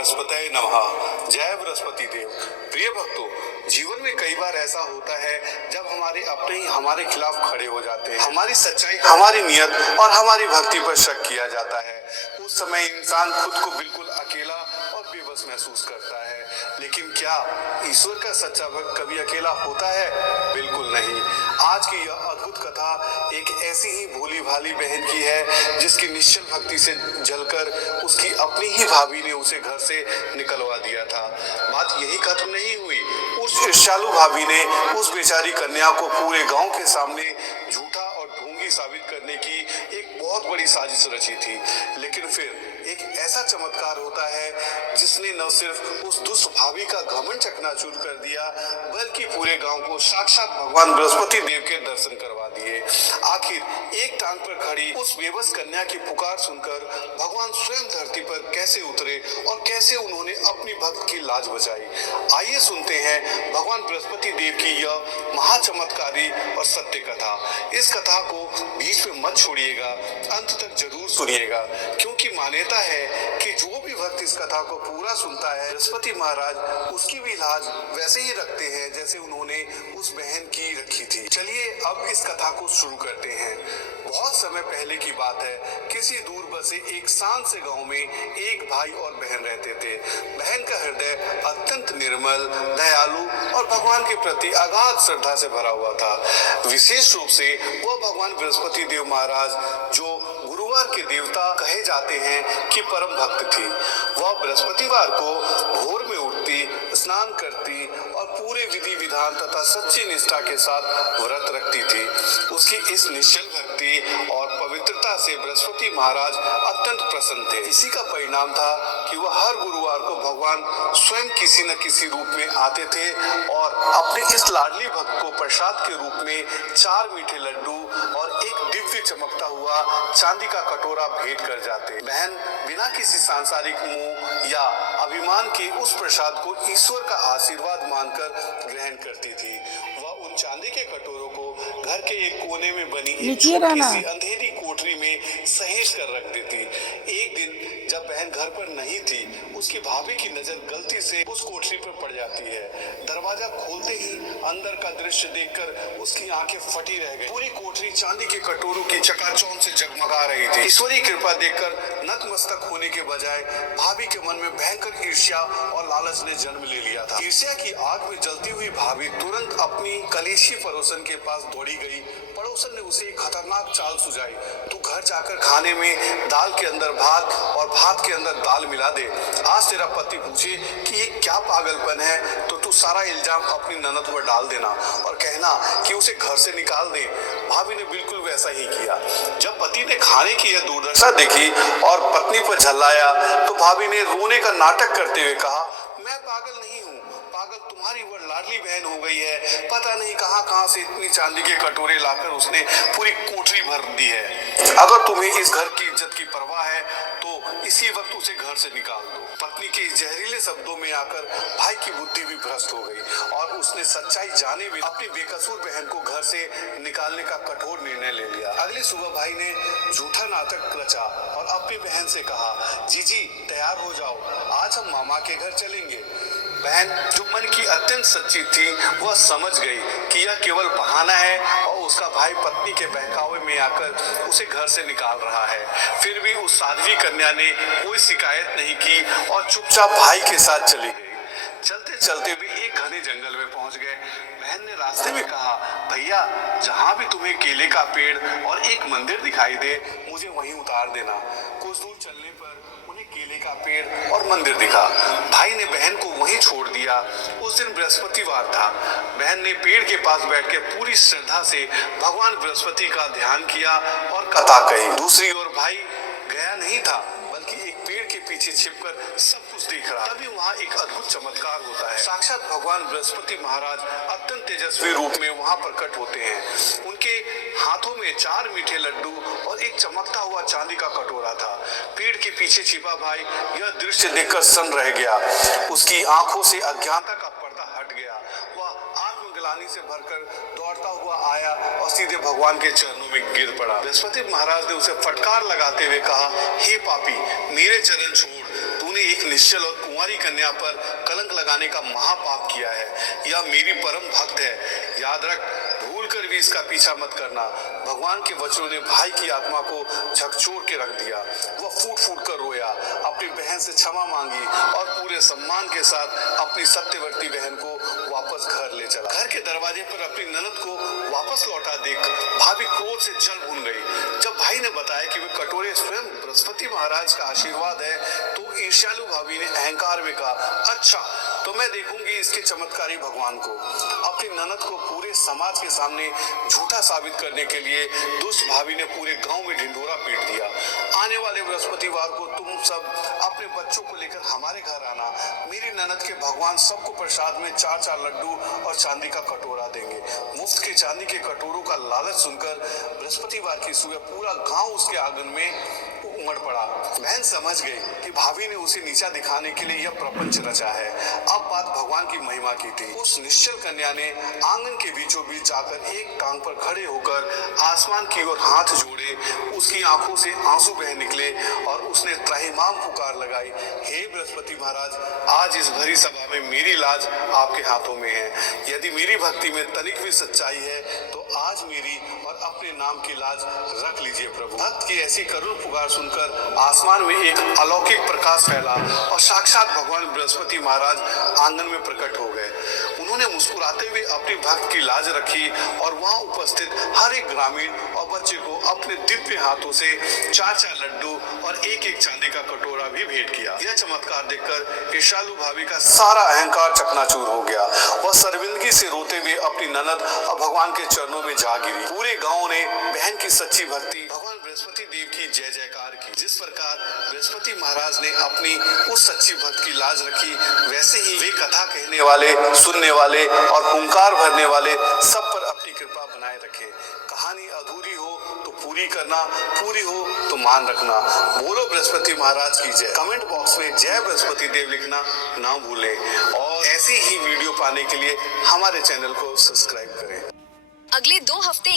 बृहस्पतये नमः। जय बृहस्पति देव। प्रिय भक्तों, जीवन में कई बार ऐसा होता है जब हमारे अपने ही हमारे खिलाफ खड़े हो जाते हैं। हमारी सच्चाई, हमारी नियत और हमारी भक्ति पर शक किया जाता है। उस समय इंसान खुद को बिल्कुल अकेला और बेबस महसूस करता है। लेकिन क्या ईश्वर का सच्चा भक्त कभी अकेला होता है? बिल्कुल नहीं। आज की यह अद्भुत कथा एक ऐसी ही भोली भाली बहन की है जिसकी निश्चल भक्ति से जलकर उसकी अपनी ही भाभी ने उसे घर से निकलवा दिया था। बात यही खत्म नहीं हुई। उस ईर्ष्यालु भाभी ने उस बेचारी कन्या को पूरे गांव के सामने झूठा और ढोंगी साबित करने की एक बहुत बड़ी साजिश रची थी। लेकिन फिर एक ऐसा चमत्कार होता है जिसने न सिर्फ उस दुष्ट भाभी का घमंड चकनाचूर कर दिया, बल्कि पूरे गांव को साक्षात भगवान बृहस्पति देव के दर्शन करवा दिए। आखिर एक टांग पर खड़ी उस बेबस कन्या की पुकार सुनकर भगवान स्वयं धरती पर कैसे उतरे और कैसे उन्होंने अपनी भक्त की लाज बचाई। आइए सुनते हैं भगवान बृहस्पति देव की यह महाचमत्कारी और सत्य कथा। इस कथा को बीच में मत छोड़िएगा, अंत तक जरूर सुनिएगा, क्योंकि मान्यता है कि जो भी भक्त इस कथा को पूरा सुनता है, बृहस्पति महाराज उसकी भी लाज वैसे ही रखते हैं जैसे उन्होंने उस बहन की रखी थी। चलिए अब इस कथा को शुरू करते हैं। बहुत समय पहले की बात है। किसी दूर बसे एक शांत से गांव में एक भाई और बहन रहते थे। बहन का हृदय अत्यंत निर्मल, दयालु और भगवान के प्रति अगाध श्रद्धा से भरा हुआ था। विशेष रूप से वह भगवान बृहस्पति देव महाराज, जो गुरुवार के देवता कहे जाते हैं, कि परम भक्त थी। वह बृहस्पतिवार को भोर में उठती, स्नान करती और पूरे विधि विधान तथा सच्ची निष्ठा के साथ व्रत रखती थी। उसकी इस निश्चल भक्ति और पवित्रता से बृहस्पति महाराज अत्यंत प्रसन्न थे। इसी का परिणाम था कि वह हर गुरुवार को भगवान स्वयं किसी न किसी रूप में आते थे और अपने इस लाडली भक्त को प्रसाद के रूप में 4 मीठे लड्डू और एक दिव्य चमकता हुआ चांदी का कटोरा भेंट कर जाते। बहन बिना किसी सांसारिक मोह या अभिमान के उस प्रसाद को ईश्वर का आशीर्वाद मानकर ग्रहण करती थी। वह उन चांदी के कटोरों को घर के एक कोने में बनी एक किसी अंधेरी कोठरी में सहेज कर रख देती। एक दिन जब बहन घर पर नहीं थी, उसकी भाभी की नजर गलती से उस कोठरी पर पड़ जाती है। दरवाजा खोलते ही अंदर का दृश्य देखकर उसकी आंखें फटी रह गई। पूरी कोठरी चांदी के कटोरों की चकाचौंध से जगमगा रही थी। ईश्वरीय कृपा देखकर नतमस्तक होने के बजाय भाभी के मन में भयंकर ईर्ष्या और लालच ने जन्म ले लिया था। ईर्ष्या की आग में जलती हुई भाभी तुरंत अपनी कलेशी पड़ोसन के पास दौड़ी गई। पड़ोसन ने उसे एक खतरनाक चाल सुझाई। तू घर जाकर खाने में दाल के अंदर भात और भात के अंदर दाल मिला दे। आज तेरा पति पूछे कि ये क्या पागलपन है, तो तू सारा इल्जाम अपनी ननद पर डाल देना और कहना कि उसे घर से निकाल दे। भाभी ने बिल्कुल वैसा ही किया। जब पति ने खाने की यह दुर्दशा देखी और पत्नी पर झल्लाया, तो भाभी ने रोने का नाटक करते हुए कहा, मैं पागल नहीं हूँ, पागल तुम्हारी वह लाडली बहन हो गई है। पता नहीं कहां से इतनी चांदी के कटोरे लाकर उसने पूरी कोठरी भर दी है। अगर तुम्हें इस घर की इज्जत की परवाह है तो इसी वक्त उसे घर से निकाल दो। पत्नी के जहरीले शब्दों में आकर भाई की बुद्धि भी भ्रष्ट हो गई और उसने सच्चाई जाने भी अपनी बेकसूर बहन को घर से निकालने का कठोर निर्णय ले लिया। अगली सुबह भाई ने झूठा नाटक रचा और अपनी बहन से कहा, जीजी तैयार हो जाओ, आज हम मामा के घर चलेंगे। बहन, जो मन की अत्यंत सच्ची थी, वह समझ गई कि यह केवल बहाना है और उसका भाई पत्नी के बहकावे में आकर उसे घर से निकाल रहा है। फिर भी उस साध्वी कन्या ने कोई शिकायत नहीं की और चुपचाप भाई के साथ चली गई। चलते चलते भी एक घने जंगल में पहुंच गए। बहन ने रास्ते में कहा, भैया जहां भी तुम्हें केले का पेड़ और एक मंदिर दिखाई दे, मुझे वहीं उतार देना। कुछ दूर चलने पर उन्हें केले का पेड़ और मंदिर दिखा। भाई ने बहन को वहीं छोड़ दिया। उस दिन बृहस्पतिवार था। बहन ने पेड़ के पास बैठ के पूरी श्रद्धा से भगवान बृहस्पति का ध्यान किया और कथा कही। दूसरी ओर भाई गया नहीं था, बल्कि एक पेड़ के पीछे छिपकर सब कुछ देख रहा। तभी वहाँ एक अद्भुत चमत्कार होता है। साक्षात भगवान बृहस्पति महाराज अत्यंत तेजस्वी रूप में वहाँ प्रकट होते हैं। उनके हाथों में 4 मीठे लड्डू और एक चमकता हुआ चांदी का कटोरा था। पेड़ के पीछे छिपा भाई यह दृश्य देखकर सन्न रह गया। उसकी आंखों से अज्ञानता का पर्दा हट गया। वह आत्मग्लानि से भरकर दौड़ता हुआ आया और सीधे भगवान के चरणों में गिर पड़ा। बृहस्पति महाराज ने उसे फटकार लगाते हुए कहा, हे पापी, मेरे चरण छोड़, तूने एक निश्चल और कुंवारी कन्या पर कलंक लगाने का महापाप किया है। यह मेरी परम भक्त है, याद रख, भूल कर भी इसका पीछा मत करना। भगवान के वचनों ने भाई की आत्मा को झकझोर के रख दिया। वह फूट फूट कर रोया, अपनी बहन से क्षमा मांगी और पूरे सम्मान के साथ अपनी सत्यवर्ती बहन को वापस घर ले चला। घर के दरवाजे पर अपनी ननद को वापस लौटा देख भाभी क्रोध से जल भून गई। जब भाई ने बताया कि वे कटोरे स्वयं बृहस्पति महाराज का आशीर्वाद है, तो ईर्ष्यालु भाभी ने अहंकार में कहा, अच्छा तो मैं देखूंगी इसके चमत्कारी भगवान को। अपनी ननद को पूरे समाज के सामने झूठा साबित करने के लिए दुष्ट भाभी ने पूरे गांव में ढिंढोरा पीट दिया। आने वाले बृहस्पतिवार को तुम सब अपने बच्चों को लेकर हमारे घर आना। मेरी ननद के भगवान सबको प्रसाद में 4-4 लड्डू और चांदी का कटोरा देंगे। मुफ्त के चांदी के कटोरों का लालच सुनकर बृहस्पतिवार की सुबह पूरा गांव उसके आंगन में उमड़ पड़ा। बहन समझ गई कि भाभी ने उसे नीचा दिखाने के लिए यह प्रपंच रचा है। अब बात भगवान की महिमा की थी। उस निश्चल कन्या ने आंगन के बीचों बीच जाकर एक टांग पर खड़े होकर आसमान की ओर हाथ जोड़े। उसकी आंखों से आंसू बह निकले और उसने त्राहिमाम पुकार लगाई, हे बृहस्पति महाराज, आज इस भरी सभा में मेरी लाज आपके हाथों में है। यदि मेरी भक्ति में तनिक भी सच्चाई है तो आज मेरी और अपने नाम की लाज रख लीजिए प्रभु। भक्त की ऐसी करुण पुकार सुनकर आसमान में एक अलौकिक प्रकाश फैला और साक्षात भगवान बृहस्पति महाराज आंगन में प्रकट हो गए। उन्होंने मुस्कुराते हुए अपनी भक्त की लाज रखी और वहां उपस्थित हर एक ग्रामीण और बच्चे को अपने दिव्य हाथों से 4-4 लड्डू और एक-एक चांदी का कटोरा भी भेंट किया। यह चमत्कार देखकर ईर्ष्यालु भाभी का सारा अहंकार चकनाचूर हो गया। वह शर्मिंदगी से रोते हुए अपनी ननद और भगवान के चरणों में जा गिरी। पूरे गांव ने बहन की सच्ची भक्ति, भगवान बृहस्पति देव की जय जयकार की। जिस प्रकार बृहस्पति महाराज ने अपनी उस सच्ची भक्त की लाज रखी, वैसे ही वे कथा कहने वाले, सुनने वाले और हुंकार भरने वाले सब पर अपनी कृपा बनाए रखे। कहानी अधूरी हो तो पूरी करना, पूरी हो तो मान रखना। बोलो बृहस्पति महाराज की जय। कमेंट बॉक्स में जय बृहस्पति देव लिखना ना भूलें और ऐसी ही वीडियो पाने के लिए हमारे चैनल को सब्सक्राइब करें। अगले 2 हफ्ते